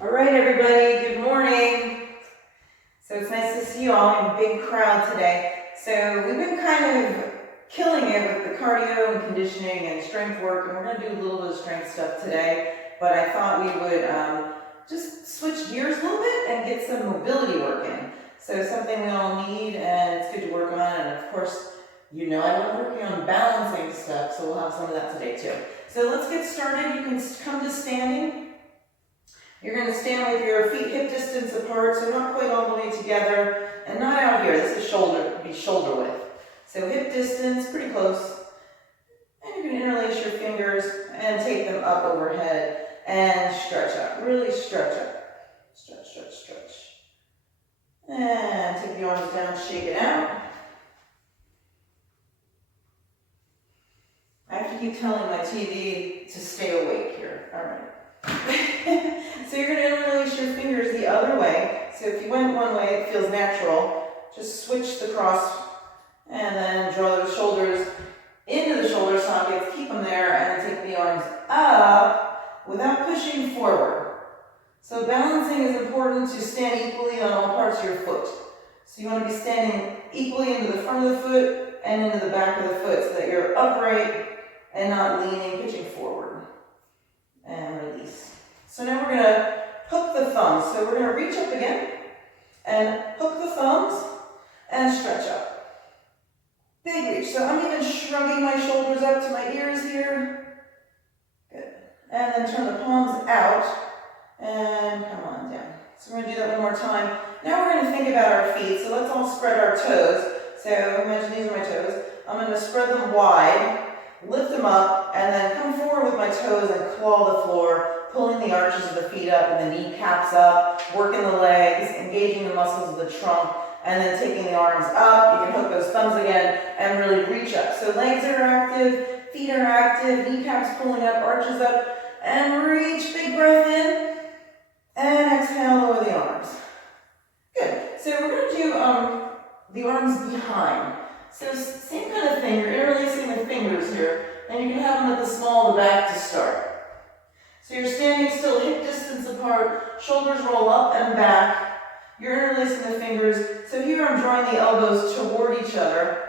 All right, everybody, good morning. So it's nice to see you all in a big crowd today. So we've been kind of killing it with the cardio and conditioning and strength work, and we're going to do a little bit of strength stuff today, but I thought we would just switch gears a little bit and get some mobility work in. So something we all need, and it's good to work on, and of course, you know I love working on balancing stuff, so we'll have some of that today too. So let's get started. You can come to standing. You're going to stand with your feet hip distance apart, so not quite all the way together, and not out here. This is shoulder width. So hip distance, pretty close. And you can interlace your fingers and take them up overhead and stretch up. Really stretch up. Stretch, stretch, stretch. And take the arms down, shake it out. I have to keep telling my TV to stay awake here. All right. So you're going to interlace your fingers the other way. So if you went one way, it feels natural. Just switch the cross and then draw the shoulders into the shoulder sockets. Keep them there and take the arms up without pushing forward. So balancing is important to stand equally on all parts of your foot. So you want to be standing equally into the front of the foot and into the back of the foot so that you're upright and not leaning, pitching forward. And release. So now we're going to hook the thumbs. So we're going to reach up again and hook the thumbs and stretch up. Big reach. So I'm even shrugging my shoulders up to my ears here. Good. And then turn the palms out and come on down. So we're going to do that one more time. Now we're going to think about our feet. So let's all spread our toes. So imagine these are my toes. I'm going to spread them wide. Lift them up, and then come forward with my toes and claw the floor, pulling the arches of the feet up and the kneecaps up, working the legs, engaging the muscles of the trunk, and then taking the arms up. You can hook those thumbs again and really reach up. So legs are active, feet are active, kneecaps pulling up, arches up, and reach. Big breath in, and exhale, lower the arms. Good. So we're going to do the arms behind. So same kind of thing, you're interlacing the fingers here, and you can have them at the small of the back to start. So you're standing still, hip distance apart, shoulders roll up and back. You're interlacing the fingers. So here I'm drawing the elbows toward each other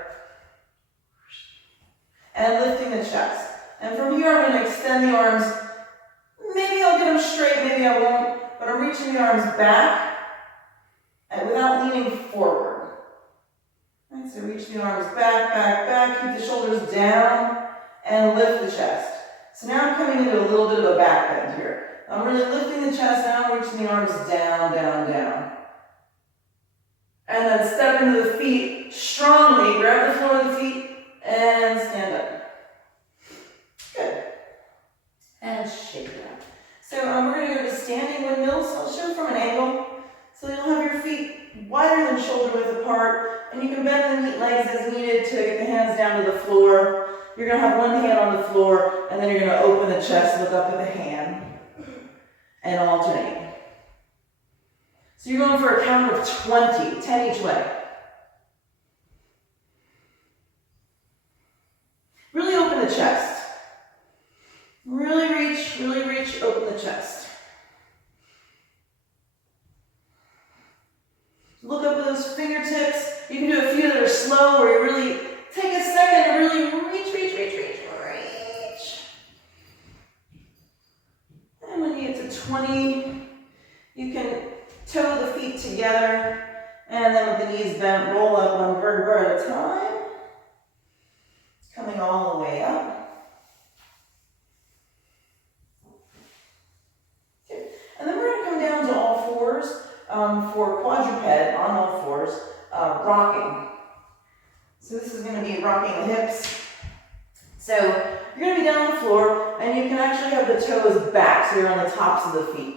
and lifting the chest. And from here I'm going to extend the arms. Maybe I'll get them straight, maybe I won't, but I'm reaching the arms back and without leaning forward. Right, so reach the arms back, back, back, keep the shoulders down, and lift the chest. So now I'm coming into a little bit of a back bend here. I'm really lifting the chest, now I'm reaching the arms down, down, down. And then step into the feet strongly, grab the floor of the feet, and stand up. Good. And shake it out. So we're going to go to standing windmills. I'll show you from an angle. So you'll have your feet wider than shoulder width apart, and you can bend the legs as needed to get the hands down to the floor. You're going to have one hand on the floor, and then you're going to open the chest, look up at the hand, and alternate. So you're going for a count of 20, 10 each way. Really open the chest. Really reach, open the chest. Look up at those fingertips. You can do a few that are slow where you really take a second and really reach. And when you get to 20, you can toe the feet together and then with the knees bent, roll up one vertebra at a time. Coming all the way up. Okay. And then we're going to come down to all fours. For quadruped, on all fours, rocking. So this is going to be rocking the hips. So you're going to be down on the floor, and you can actually have the toes back, so you're on the tops of the feet.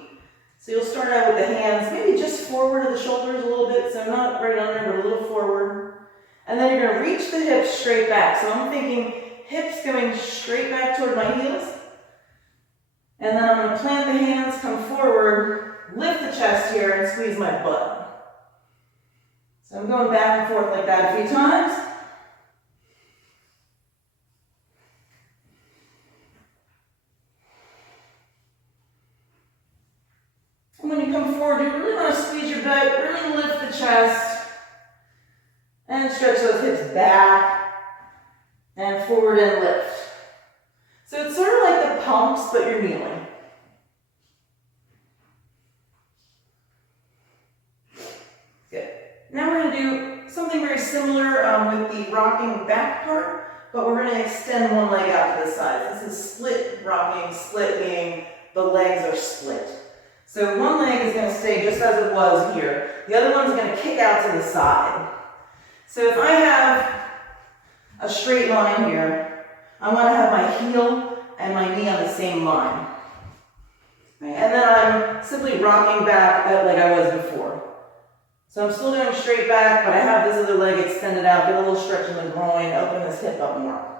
So you'll start out with the hands, maybe just forward of the shoulders a little bit, so not right under, but a little forward. And then you're going to reach the hips straight back. So I'm thinking hips going straight back toward my heels. And then I'm going to plant the hands, come forward, lift the chest here, and squeeze my butt. So I'm going back and forth like that a few times. you come forward, you really want to squeeze your butt, really lift the chest, and stretch those hips back, and forward and lift. So it's sort of like the pumps, but you're kneeling. Good. Now we're going to do something very similar with the rocking back part, but we're going to extend one leg out to the side. This is split rocking, split meaning the legs are split. So one leg is going to stay just as it was here. The other one's going to kick out to the side. So if I have a straight line here, I want to have my heel and my knee on the same line. Right? And then I'm simply rocking back like I was before. So I'm still doing straight back, but I have this other leg extended out, get a little stretch in the groin, open this hip up more.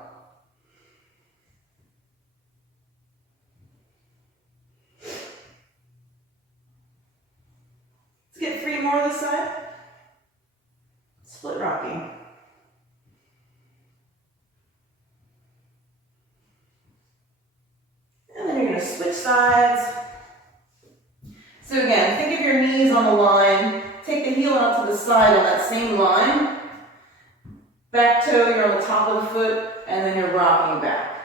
Let's get 3 more this side. Split rocking. And then you're going to switch sides. So again, think of your knees on the line. Take the heel out to the side on that same line. Back toe, you're on the top of the foot, and then you're rocking back.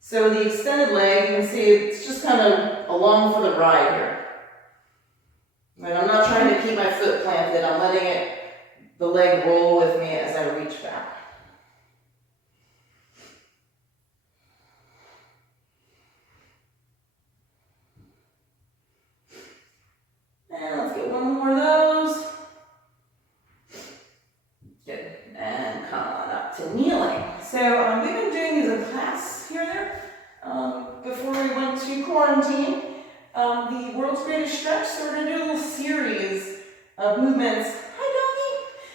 So the extended leg, you can see it's just kind of along for the ride here. And I'm not trying to keep my foot planted, I'm letting the leg roll with me as I reach back. And let's get one more of those. Good. And come on up to kneeling. So we've been doing these in class here and there before we went to quarantine. The world's greatest stretch, so we're going to do a little series of movements. Hi,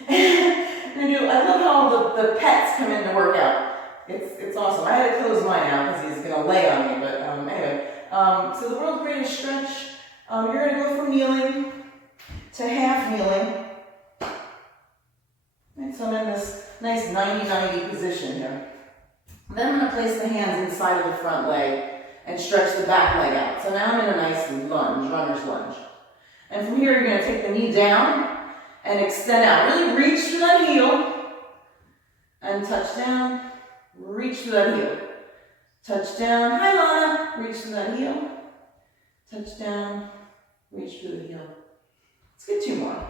doggy! I love how the pets come in to work out. It's awesome. I had to close mine out because he's going to lay on me, but anyway. So the world's greatest stretch, you're going to go from kneeling to half kneeling. And so I'm in this nice 90-90 position here. Then I'm going to place the hands inside of the front leg and stretch the back leg out. So now I'm in a nice lunge, runner's lunge. And from here, you're going to take the knee down and extend out. Really reach through that heel and touch down. Reach through that heel. Touch down. Hi, Lana. Reach through that heel. Touch down. Reach through the heel. Let's get 2 more.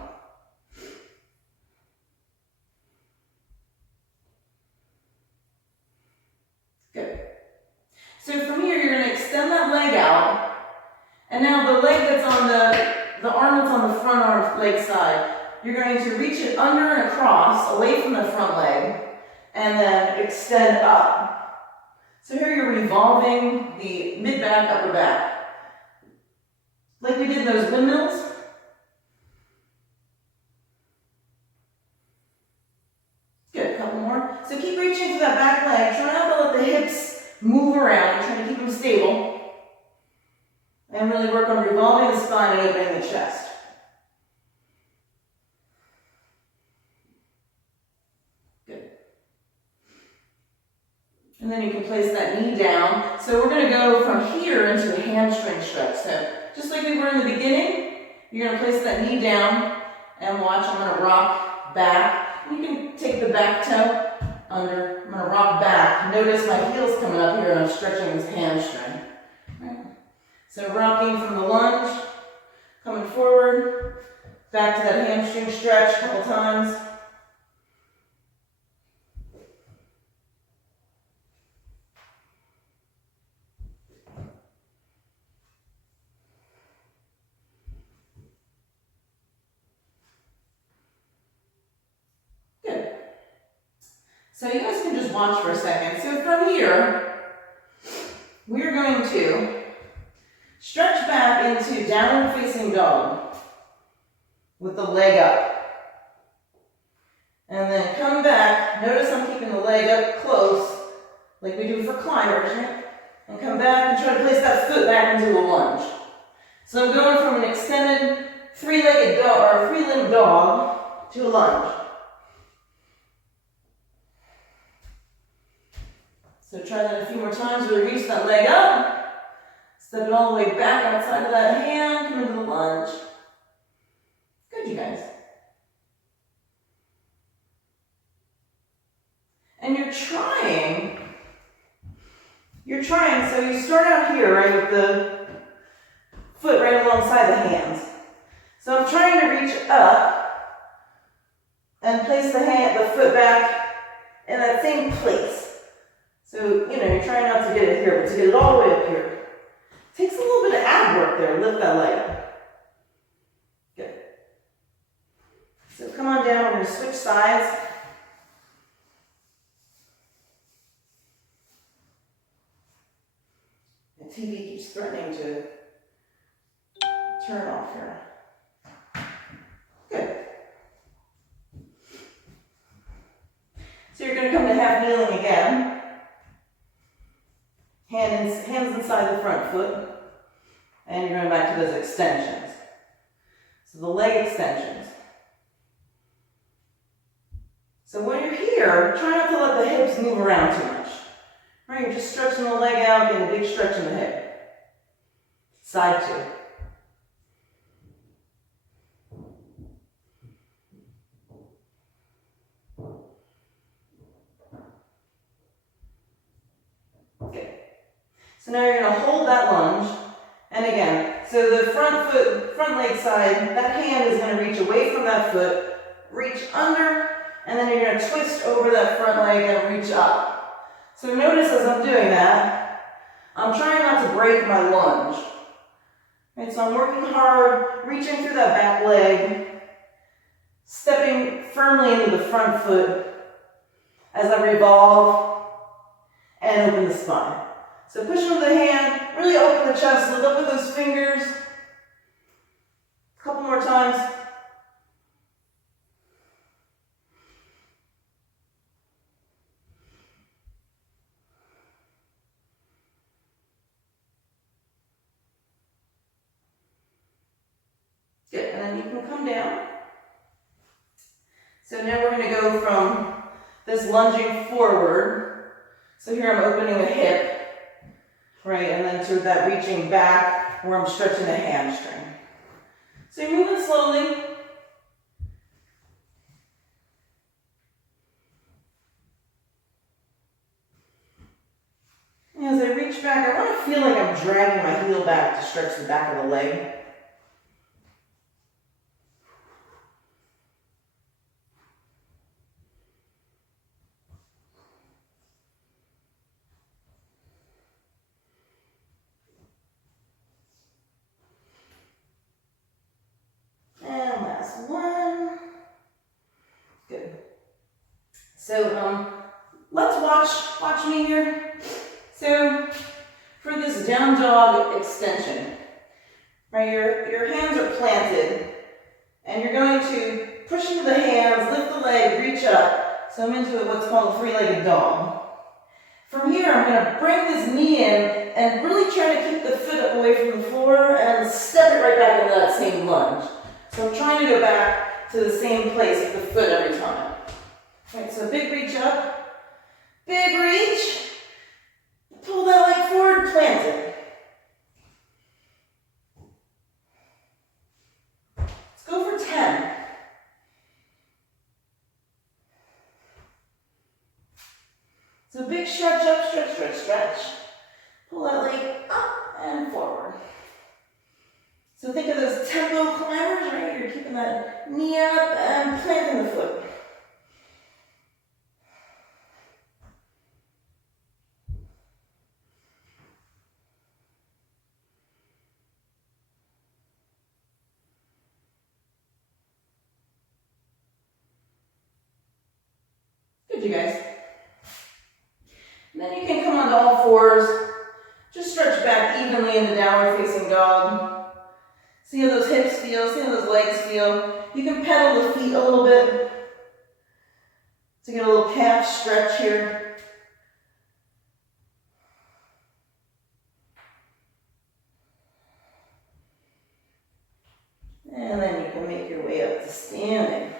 Good. So from here, you're going to extend that leg out. And now the leg that's on the arm that's on the front arm leg side, you're going to reach it under and across, away from the front leg, and then extend up. So here you're revolving the mid-back, upper back. Like we did in those windmills. Good, a couple more. So keep reaching for that back leg. Try not to let the hips move around. You're trying to keep them stable. And really work on revolving the spine and opening the chest. Good. And then you can place that knee down. So we're going to go from here into a hamstring stretch. So just like we were in the beginning, you're going to place that knee down and watch. I'm going to rock back. You can take the back toe under. I'm going to rock back. Notice my heel's coming up here and I'm stretching this hamstring. Right. So rocking from the lunge, coming forward, back to that hamstring stretch a couple times. Good. So you guys can just watch for a second. So from here, we're going to stretch back into downward facing dog with the leg up. And then come back. Notice I'm keeping the leg up close, like we do for climbers, right? And come back and try to place that foot back into a lunge. So I'm going from an extended three-legged dog or three-limbed dog to a lunge. So try that a few more times. Really reach that leg up. Step it all the way back outside of that hand, come into the lunge. Good, you guys. And you're trying, so you start out here, right, with the foot right alongside the hands. So I'm trying to reach up and place the foot back in that same place. So, you're trying not to get it here, but to get it all the way up here. Takes a little bit of ab work there, lift that leg up. Good. So come on down, we're going to switch sides. The TV keeps threatening to turn off here. Good. So you're going to come to half kneeling again. Hands inside the front foot. And you're going back to those extensions. So the leg extensions. So when you're here, try not to let the hips move around too much. Right, you're just stretching the leg out, getting a big stretch in the hip. Side two. Good. So now you're going to hold that lunge. And again, so the front leg side, that hand is going to reach away from that foot, reach under, and then you're going to twist over that front leg and reach up. So notice as I'm doing that, I'm trying not to break my lunge. Right, so I'm working hard, reaching through that back leg, stepping firmly into the front foot as I revolve and open the spine. So push with the hand, really open the chest, lift up with those fingers. A couple more times. Good, and then you can come down. So now we're going to go from this lunging forward. So here I'm opening the hip, right, and then to that reaching back where I'm stretching the hamstring. So you're moving slowly. And as I reach back, I want to feel like I'm dragging my heel back to stretch the back of the leg. And last one. Good. So let's watch me here. So for this down dog extension, right, your hands are planted, and you're going to push into the hands, lift the leg, reach up. So I'm into what's called a three-legged dog. From here, I'm going to bring this knee in and really try to keep the foot up away from the floor and step it right back into that same lunge. So I'm trying to go back to the same place with the foot every time. Right, so big reach up, big reach, pull that leg forward, plant it. Let's go for 10. So big stretch up, stretch, stretch, stretch. Pull that leg up and forward. So think of those tempo climbers, right? You're keeping that knee up and planting the foot. Good, you guys. And then you can come onto all fours. Just stretch back evenly into downward facing dog. See how those hips feel, see how those legs feel. You can pedal the feet a little bit to get a little calf stretch here. And then you can make your way up to standing.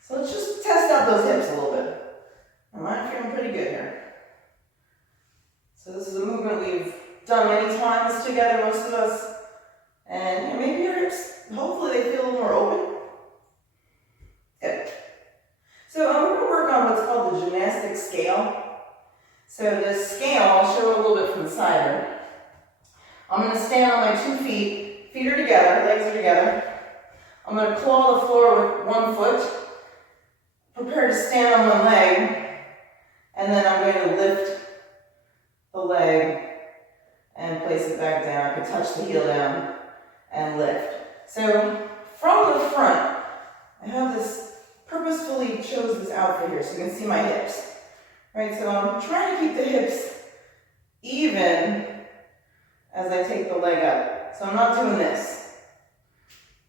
So let's just test out those hips a little bit. I'm feeling pretty good here. we've done many times together, most of us. And maybe your hips, hopefully they feel a little more open. Good. So we're going to work on what's called the gymnastic scale. So the scale, I'll show it a little bit from the side here. I'm going to stand on my 2 feet. Feet are together, legs are together. I'm going to claw the floor with 1 foot. Prepare to stand on 1 leg. And then I'm going to lift the leg and place it back down. I can touch the heel down and lift. So from the front, I have this, purposefully chose this outfit here so you can see my hips. Right, so I'm trying to keep the hips even as I take the leg up. So I'm not doing this.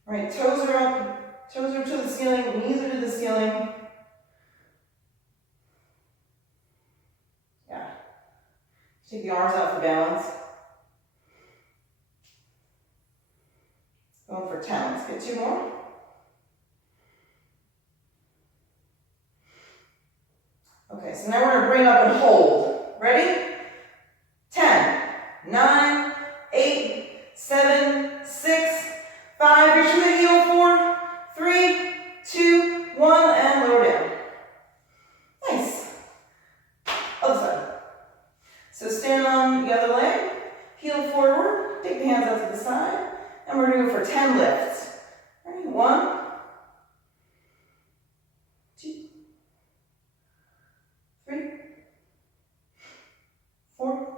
Right, toes are up, toes are to the ceiling, knees are to the ceiling. Yeah. Take the arms out for balance. Going for 10. Let's get 2 more. Okay, so now we're going to bring up and hold. Ready? 10, 9, 8, 7, 6, 5. Reach for the heel. 4, 3, 2, 1, and lower down. Nice. Other side. So stand on the other leg, heel forward, take the hands out to the side, and we're going to go for 10 lifts. Ready? 1, 2, 3, 4,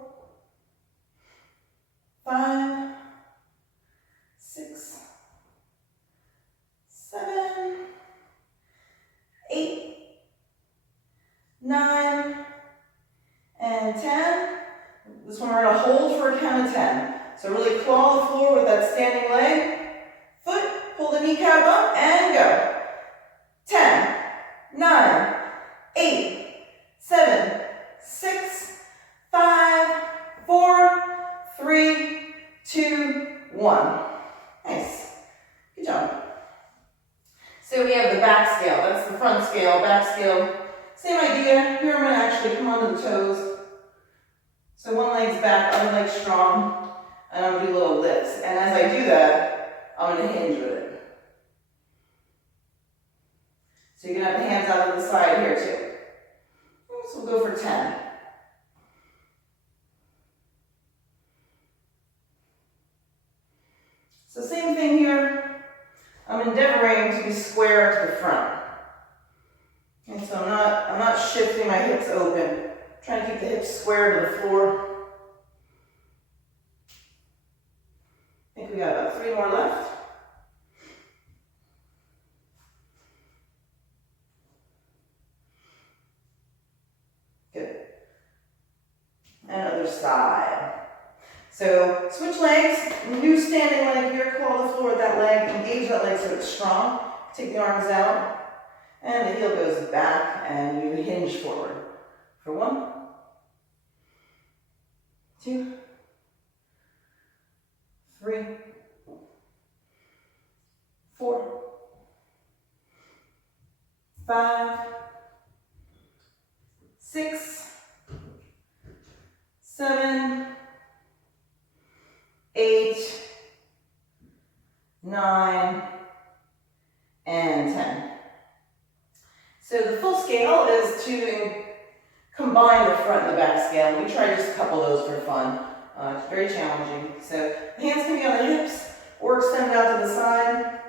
5, 6, 7, 8, 9, and 10. This one we're going to hold for a count of 10. So really claw the floor with that standing leg. Foot, pull the kneecap up, and go. 10, 9, 8, 7, 6, 5, 4, 3, 2, 1. Nice. Good job. So we have the back scale. That's the front scale, back scale. Same idea. Here I'm going to actually come onto the toes. So 1 leg's back, other leg's strong. And I'm going to do little lifts. And as I do that, I'm going to hinge with it. So you can have the hands out to the side here too. So we'll go for 10. So same thing here. I'm endeavoring to be square to the front. And so I'm not shifting my hips open. I'm trying to keep the hips square to the floor. I think we got about 3 more left. Good. And other side. So switch legs, new standing leg here, claw the floor with that leg, engage that leg so it's strong. Take the arms out, and the heel goes back, and you hinge forward. For 1, 2, 3, 4, 5, 6, 7, 8, 9, and 10. So the full scale is to combine the front and the back scale. We try just a couple of those for fun. It's very challenging. So the hands can be on the hips or extended out to the side.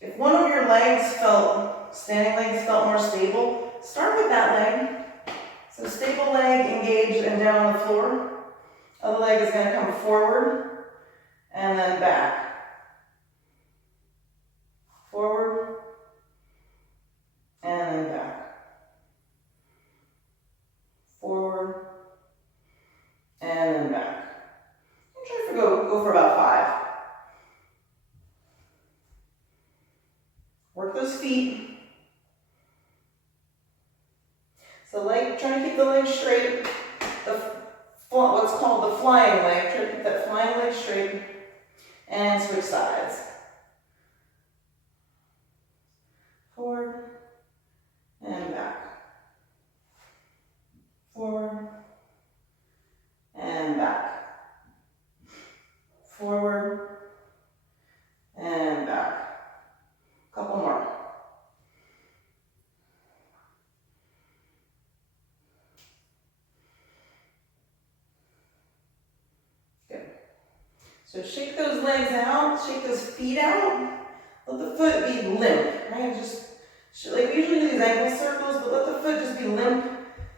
If one of your standing legs felt more stable, start with that leg. So stable leg, engaged, and down on the floor. Other leg is going to come forward and then back. Forward and then back. Forward and then back. And try to go for about 5. Work those feet. So trying to keep the leg straight. What's called the flying leg. Try to keep that flying leg straight. And switch sides. Forward and back. Forward So shake those legs out, shake those feet out. Let the foot be limp, right? Just like we usually do these ankle circles, but let the foot just be limp.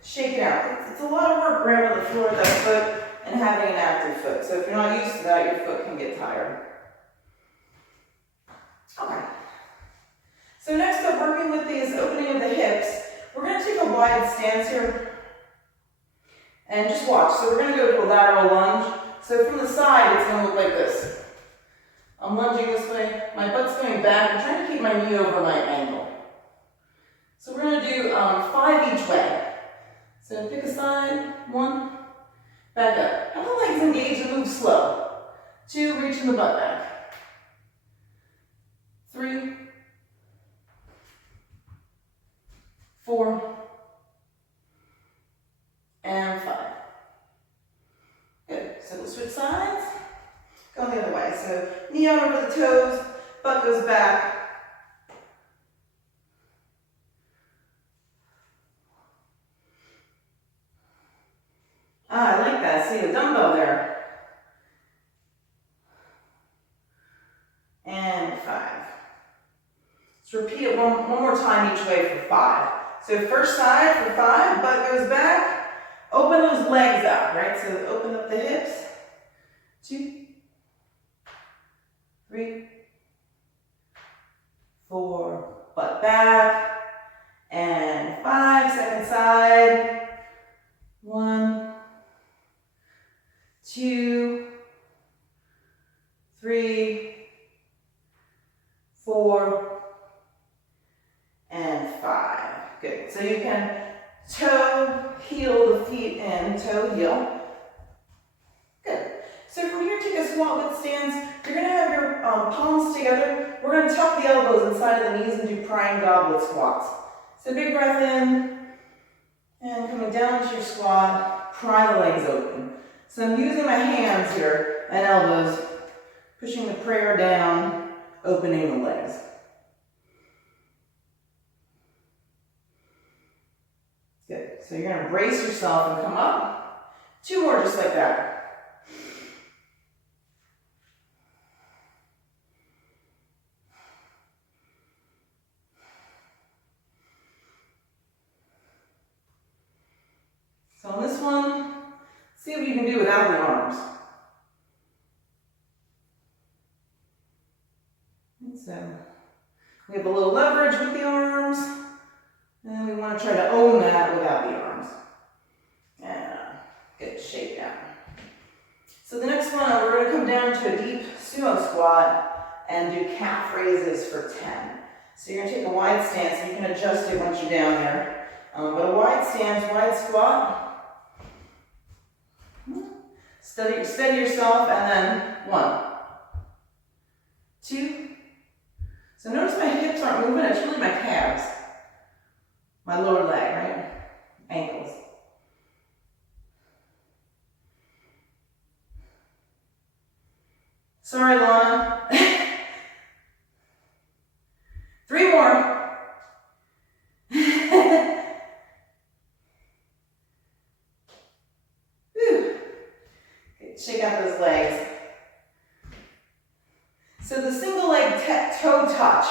Shake it out. It's a lot of work grabbing the floor with that foot and having an active foot. So if you're not used to that, your foot can get tired. Okay. So next up, working with these opening of the hips, we're going to take a wide stance here. And just watch. So we're going to go to a lateral lunge. So from the side, it's going to look like this. I'm lunging this way. My butt's going back. I'm trying to keep my knee over my ankle. So we're going to do 5 each way. So pick a side. 1. Back up. Have the legs engaged and move slow. 2. Reaching the butt back. 3. 4. And 5. Good. So we'll switch sides. Go the other way. So knee out over the toes, butt goes back. Ah, I like that. See a dumbbell there. And 5. Let's repeat it one more time each way for 5. So first side for 5, butt goes back. Open those legs out, right? So open up the hips. 2, 3, 4, butt back. And 5, second side. 1, 2, 3, 4, and 5. Good. So you can toe, heel the feet in, toe, heel. Good. So from here, take a squat with stance. You're going to have your palms together. We're going to tuck the elbows inside of the knees and do prying goblet squats. So big breath in, and coming down to your squat, pry the legs open. So I'm using my hands here and elbows, pushing the prayer down, opening the legs. Good. So you're going to brace yourself and come up. 2 more just like that. So on this one, see what you can do without the arms. And so we have a little leverage with the arms, and we want to try to own that without the arms. And good, shake down. So the next one, we're going to come down to a deep sumo squat and do calf raises for 10. So you're going to take a wide stance, and you can adjust it once you're down there. But a wide stance, wide squat. Steady yourself, and then 1, 2. So notice my hips aren't moving, it's really my calves. My lower leg, right? Ankles. Sorry, Lana. 3 more. Shake out those legs. So the single leg toe touch.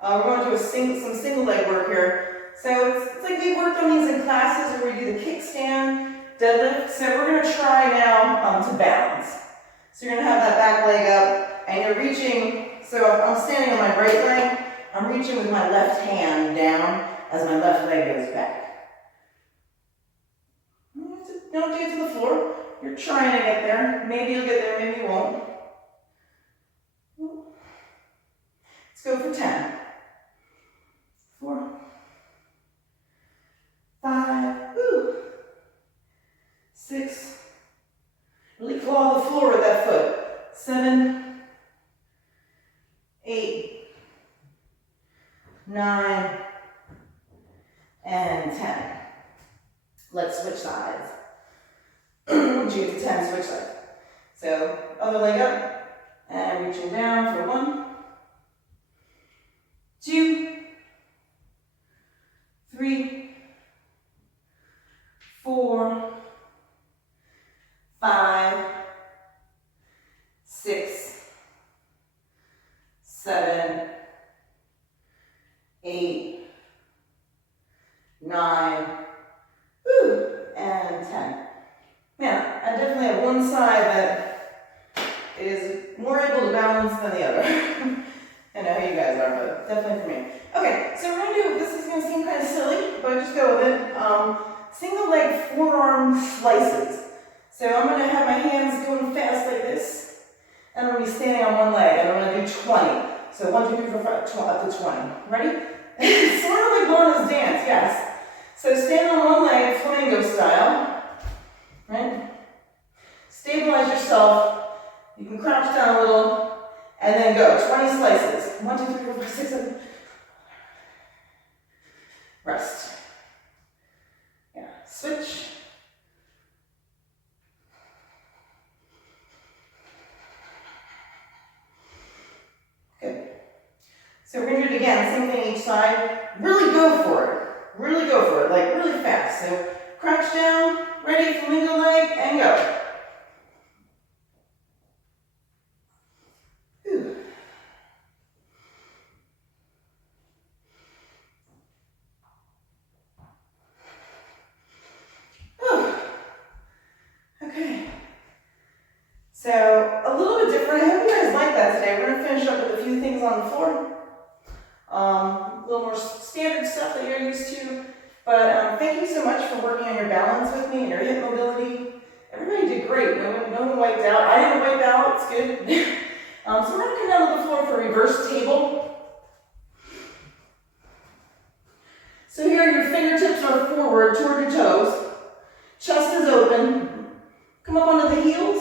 We're going to do some single leg work here. So it's like we worked on these in classes where we do the kickstand, deadlift. So we're going to try now to balance. So you're going to have that back leg up and you're reaching. So I'm standing on my right leg. I'm reaching with my left hand down as my left leg goes back. Don't get to the floor. You're trying to get there. Maybe you'll get there, maybe you won't. Let's go for 10. 4, 5, 6. Really claw the floor with that foot. 7, 8, 9, and 10. Let's switch sides. Once you get to 10, switch sides. So, other leg up, and reaching down for 1, 2, 3, 4, 5, 9, woo, and 10. Now, I definitely have one side that is more able to balance than the other. I know how you guys are, but definitely for me. Okay, so we're gonna do, this is gonna seem kind of silly, but just go with it. Single leg forearm slices. So I'm gonna have my hands going fast like this, and I'm gonna be standing on one leg, and I'm gonna do 20. So 1, 2, 3, 4, 5, up to 20. Ready? Sort of like Lana's dance, yes. So stand on one leg, flamingo style, right? Stabilize yourself. You can crouch down a little, and then go. 20 slices. 1, 2, 3, 4, 5, 6, 7. Rest. Yeah. Switch. Good. So we're going to do it again. Same thing each side. Really go for it. Really go for it. Like really fast. So crouch down. Ready. Flamingo leg. And go. Whew. Okay. So a little bit different. I hope you guys like that today. We're going to finish up with a few things on the floor. A little more standard stuff that you're used to. But thank you so much for working on your balance with me and your hip mobility. Everybody did great. No one wiped out. I didn't wipe out. It's good. So we're going to come down to the floor for reverse table. So here your fingertips are forward toward your toes. Chest is open. Come up onto the heels.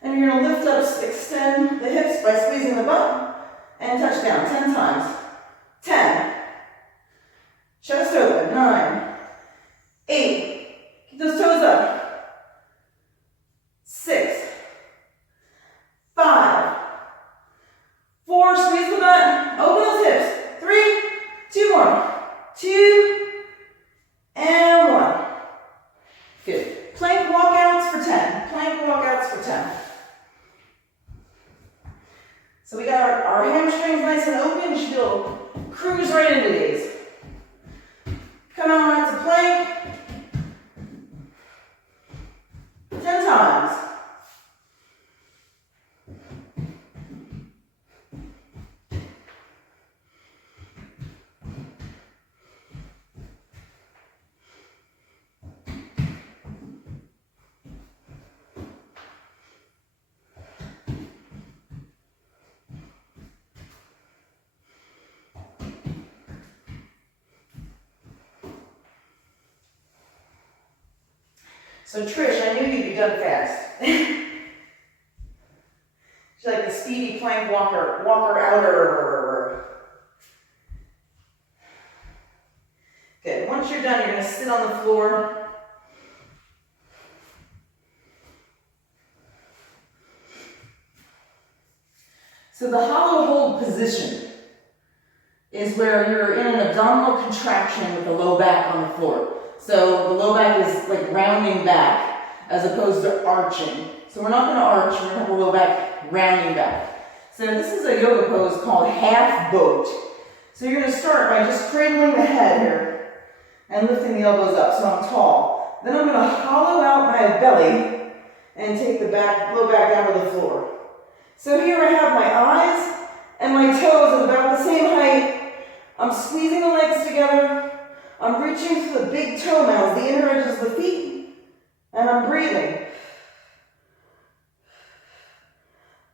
And you're going to lift up, extend the hips by squeezing the butt. And touch down 10 times. 10. Chest open. 9. 8. Keep those toes up. 6. 5. 4. Squeeze the butt. Open those hips. 3. 2 more. 2. And 1. Good. Plank walkouts for 10. Plank walkouts for 10. So we got our hamstrings nice and open. You should be able to cruise right into these. Come on to plank. 10 times. So Trish, I knew you'd be done fast. She's like the speedy plank walker outer. Good. Once you're done, you're going to sit on the floor. So the hollow hold position is where you're in an abdominal contraction with the low back on the floor. So the low back is like rounding back as opposed to arching. So we're not going to arch, we're going to have the low back rounding back. So this is a yoga pose called half boat. So you're going to start by just cradling the head here and lifting the elbows up so I'm tall. Then I'm going to hollow out my belly and take the low back down to the floor. So here I have my eyes and my toes at about the same height. I'm squeezing the legs together. I'm reaching for the big toenails, the inner edges of the feet, and I'm breathing.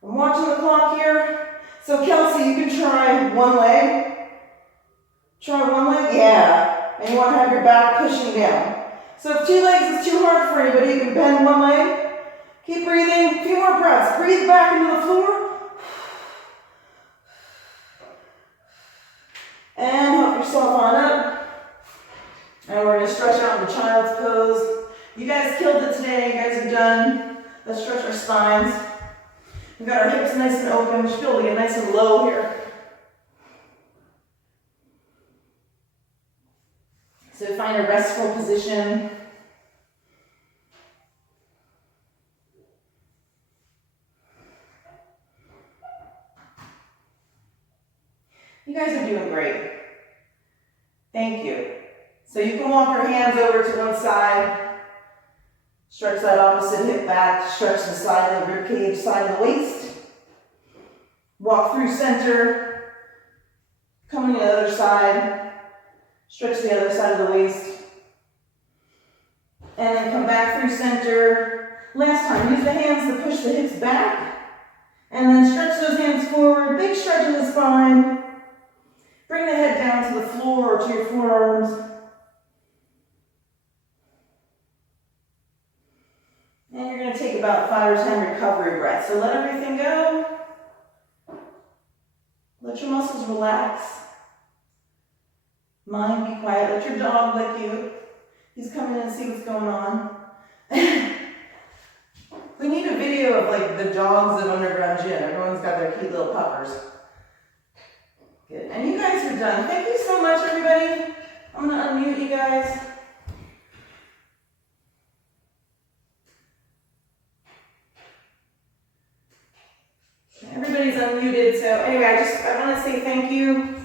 I'm watching the clock here. So Kelsey, you can try one leg. Try one leg, yeah. And you want to have your back pushing down. So if 2 legs is too hard for anybody, you can bend one leg. Keep breathing, a few more breaths. Breathe back into the floor. And help yourself on up. And we're going to stretch out in child's pose. You guys killed it today. You guys are done. Let's stretch our spines. We've got our hips nice and open. We should be able to get nice and low here. So find a restful position. You guys are doing great. Thank you. So So you can walk your hands over to one side, stretch that opposite hip back, stretch the side of the rib cage, side of the waist. Walk through center, coming to the other side, stretch the other side of the waist. And then come back through center. Last time, use the hands to push the hips back. And then stretch those hands forward, big stretch in the spine. Bring the head down to the floor or to your forearms. And you're going to take about 5 or 10 recovery breaths. So let everything go. Let your muscles relax. Mind be quiet. Let your dog lick you. He's coming in and see what's going on. We need a video of like the dogs of underground gym. Everyone's got their cute little puppers. Good. And you guys are done. Thank you so much, everybody. I'm going to unmute you guys. Everybody's unmuted. So anyway, I want to say thank you.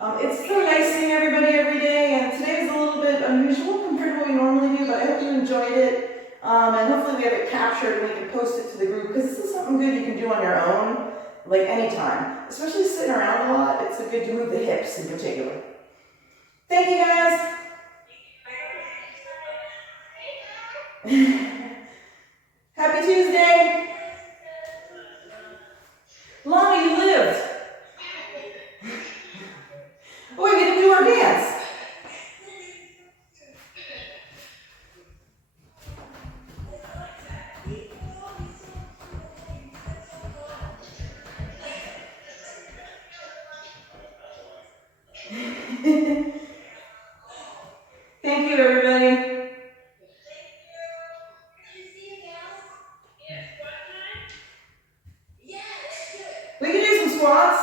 It's so nice seeing everybody every day, and today's a little bit unusual compared to what we normally do, but I hope you enjoyed it. And hopefully we have it captured and we can post it to the group, because this is something good you can do on your own, like anytime. Especially sitting around a lot, it's good to move the hips in particular. Thank you guys. Happy Tuesday. Lonnie, you lived. Oh, we get to do our dance. Thank you, everybody. We can do some squats.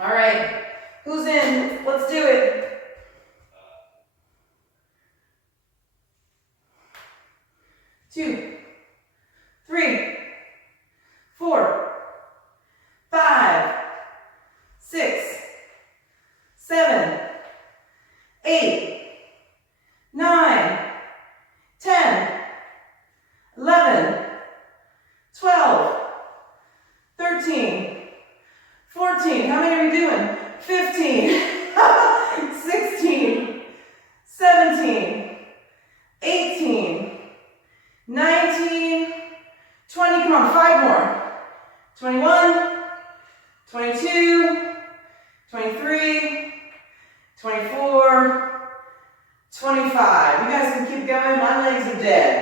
All right, who's in? Let's do it. Two, 3, 4, 5, 6, 7, 8, 9, 10, 11, 12, 13, 14, how many are we doing? 15, 16, 17, 18, 19, 20, come on, 5 more. 21, 22, 23, 24, 25. You guys can keep going, my legs are dead.